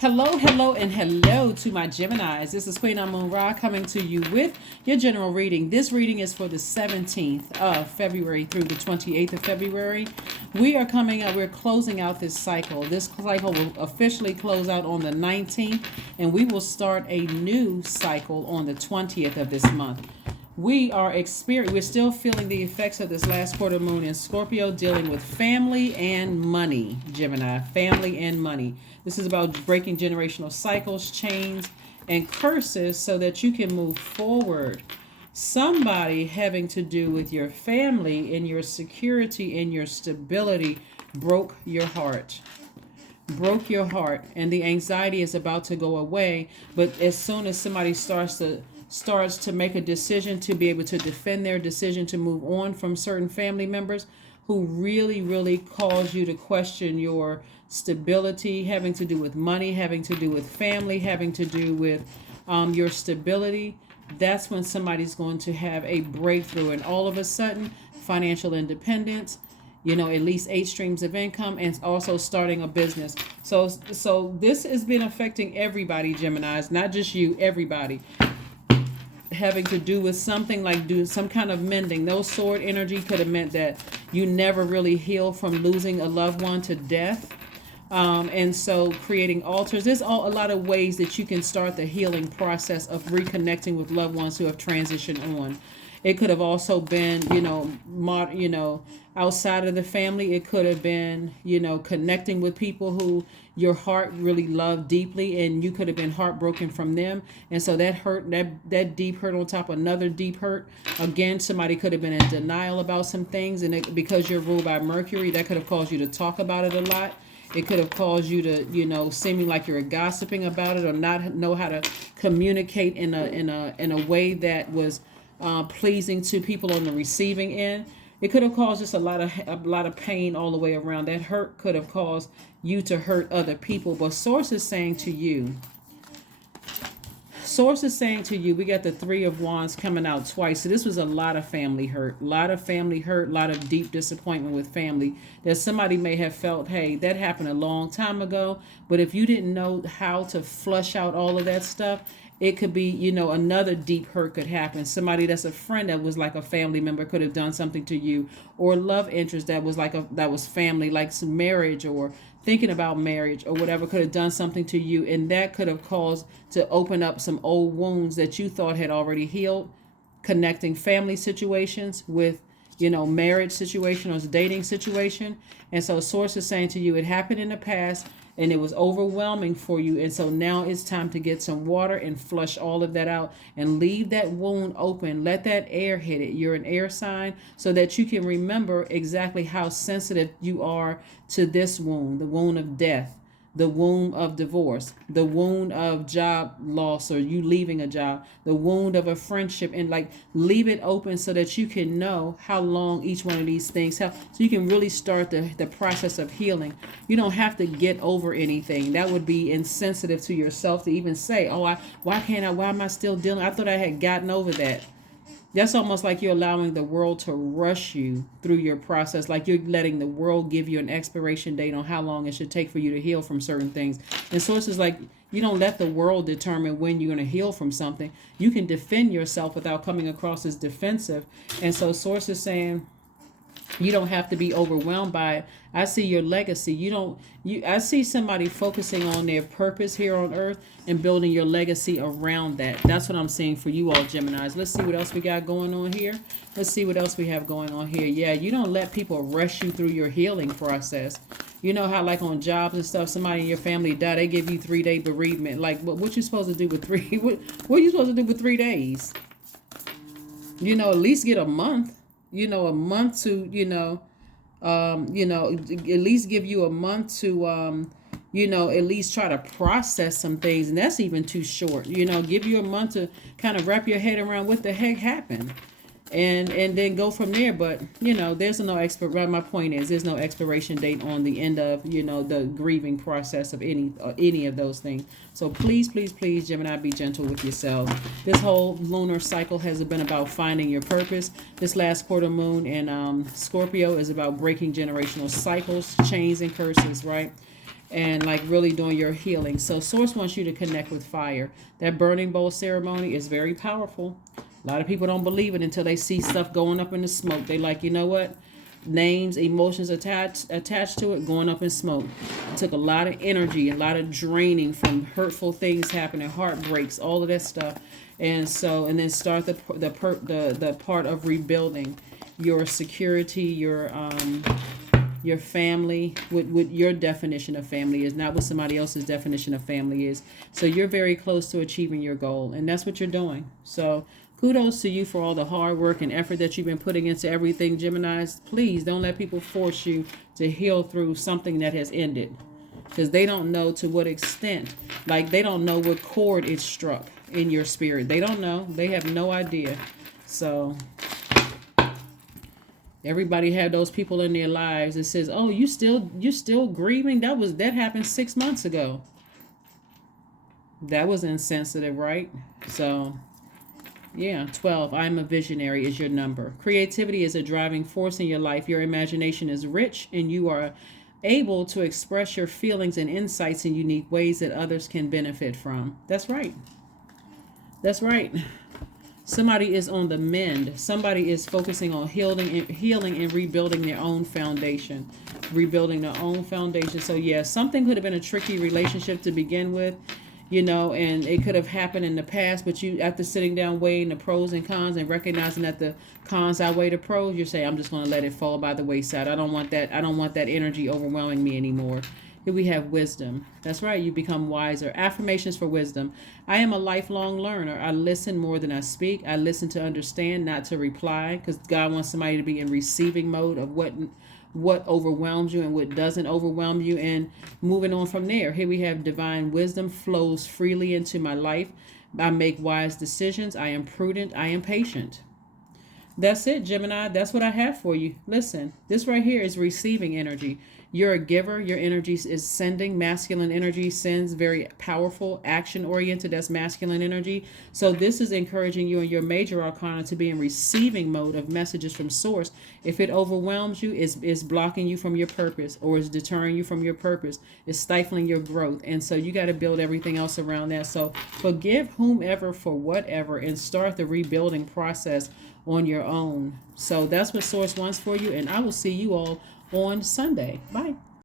Hello, hello, and hello to my Geminis. This is Queen Amun Ra coming to you with your general reading. This reading is for the 17th of February through the 28th of February. We are coming out, we're closing out this cycle. This cycle will officially close out on the 19th, and we will start a new cycle on the 20th of this month. We're still feeling the effects of this last quarter moon in Scorpio, dealing with family and money, Gemini, family and money. This is about breaking generational cycles, chains, and curses so that you can move forward. Somebody having to do with your family and your security and your stability broke your heart. Broke your heart, and the anxiety is about to go away. But as soon as somebody starts to make a decision to be able to defend their decision to move on from certain family members who really cause you to question your stability, having to do with money, having to do with family, having to do with your stability, that's when somebody's going to have a breakthrough, and all of a sudden financial independence, at least 8 streams of income, and also starting a business. So this has been affecting everybody, Geminis, not just you, everybody, having to do with something like do some kind of mending. No sword energy could have meant that you never really heal from losing a loved one to death. And so creating altars, there's a lot of ways that you can start the healing process of reconnecting with loved ones who have transitioned on. It could have also been, outside of the family. It could have been, connecting with people who your heart really loved deeply, and you could have been heartbroken from them. And so that hurt, that deep hurt on top of another deep hurt. Again, somebody could have been in denial about some things, and because you're ruled by Mercury, that could have caused you to talk about it a lot. It could have caused you to, seeming like you're gossiping about it, or not know how to communicate in a way that was pleasing to people on the receiving end. It could have caused just a lot of pain all the way around. That hurt could have caused you to hurt other people. But Source is saying to you, we got the 3 of Wands coming out twice. So this was a lot of family hurt, a lot of deep disappointment with family. That somebody may have felt, hey, that happened a long time ago. But if you didn't know how to flush out all of that stuff, it could be, another deep hurt could happen. Somebody that's a friend that was like a family member could have done something to you, or love interest that was family, like some marriage or thinking about marriage or whatever, could have done something to you, and that could have caused to open up some old wounds that you thought had already healed, connecting family situations with marriage situation or dating situation. And so Source is saying to you, it happened in the past and it was overwhelming for you, and so now it's time to get some water and flush all of that out and leave that wound open. Let that air hit it. You're an air sign, so that you can remember exactly how sensitive you are to this wound, the wound of death, the wound of divorce, the wound of job loss or you leaving a job, the wound of a friendship, and leave it open so that you can know how long each one of these things have, so you can really start the process of healing. You don't have to get over anything. That would be insensitive to yourself to even say, why am I still dealing? I thought I had gotten over that. That's almost like you're allowing the world to rush you through your process, like you're letting the world give you an expiration date on how long it should take for you to heal from certain things. And Source is like, you don't let the world determine when you're going to heal from something. You can defend yourself without coming across as defensive. And so Source is saying, you don't have to be overwhelmed by it. I see your legacy. I see somebody focusing on their purpose here on earth and building your legacy around that. That's what I'm seeing for you all, Geminis. Let's see what else we got going on here. Let's see what else we have going on here. Yeah, you don't let people rush you through your healing process. You know how like on jobs and stuff, somebody in your family died, they give you 3-day bereavement. Like, what you supposed to do with what are you supposed to do with 3 days? At least get a month. A month to, at least give you a month to, at least try to process some things. And that's even too short. Give you a month to kind of wrap your head around what the heck happened. And then go from there. But, there's no my point is there's no expiration date on the end of, the grieving process of any of those things. So please, Gemini, be gentle with yourselves. This whole lunar cycle has been about finding your purpose. This last quarter moon in Scorpio is about breaking generational cycles, chains, and curses, right? and like really doing your healing. So Source wants you to connect with fire. That burning bowl ceremony is very powerful. A lot of people don't believe it until they see stuff going up in the smoke. They like, you know what? Names, emotions attached to it, going up in smoke. It took a lot of energy, a lot of draining from hurtful things happening, heartbreaks, all of that stuff. And so, and then start the part of rebuilding your security, your family, what your definition of family is, not what somebody else's definition of family is. So you're very close to achieving your goal, and that's what you're doing. So kudos to you for all the hard work and effort that you've been putting into everything, Geminis. Please don't let people force you to heal through something that has ended, because they don't know to what extent. Like, they don't know what chord it struck in your spirit. They don't know. They have no idea. So everybody have those people in their lives that says, "Oh, you still grieving? That happened 6 months ago." That was insensitive, right? So, yeah, 12. I'm a visionary is your number. Creativity is a driving force in your life. Your imagination is rich, and you are able to express your feelings and insights in unique ways that others can benefit from. That's right. That's right. Somebody is on the mend. Somebody is focusing on healing and rebuilding their own foundation. Rebuilding their own foundation. So, yeah, something could have been a tricky relationship to begin with, and it could have happened in the past, but you, after sitting down, weighing the pros and cons and recognizing that the cons outweigh the pros, you say, I'm just going to let it fall by the wayside. I don't want that energy overwhelming me anymore. Here we have wisdom. That's right. You become wiser. Affirmations for wisdom. I am a lifelong learner. I listen more than I speak. I listen to understand, not to reply, because God wants somebody to be in receiving mode of what overwhelms you and what doesn't overwhelm you, and moving on from there. Here we have divine wisdom flows freely into my life. I make wise decisions. I am prudent. I am patient. That's it, Gemini. That's what I have for you. Listen, this right here is receiving energy. You're a giver. Your energy is sending. Masculine energy sends, very powerful, action oriented. That's masculine energy. So this is encouraging you in your major arcana to be in receiving mode of messages from source. If it overwhelms you, it's blocking you from your purpose, or is deterring you from your purpose. It's stifling your growth. And so you got to build everything else around that. So forgive whomever for whatever and start the rebuilding process on your own. So that's what source wants for you. And I will see you all on Sunday. Bye.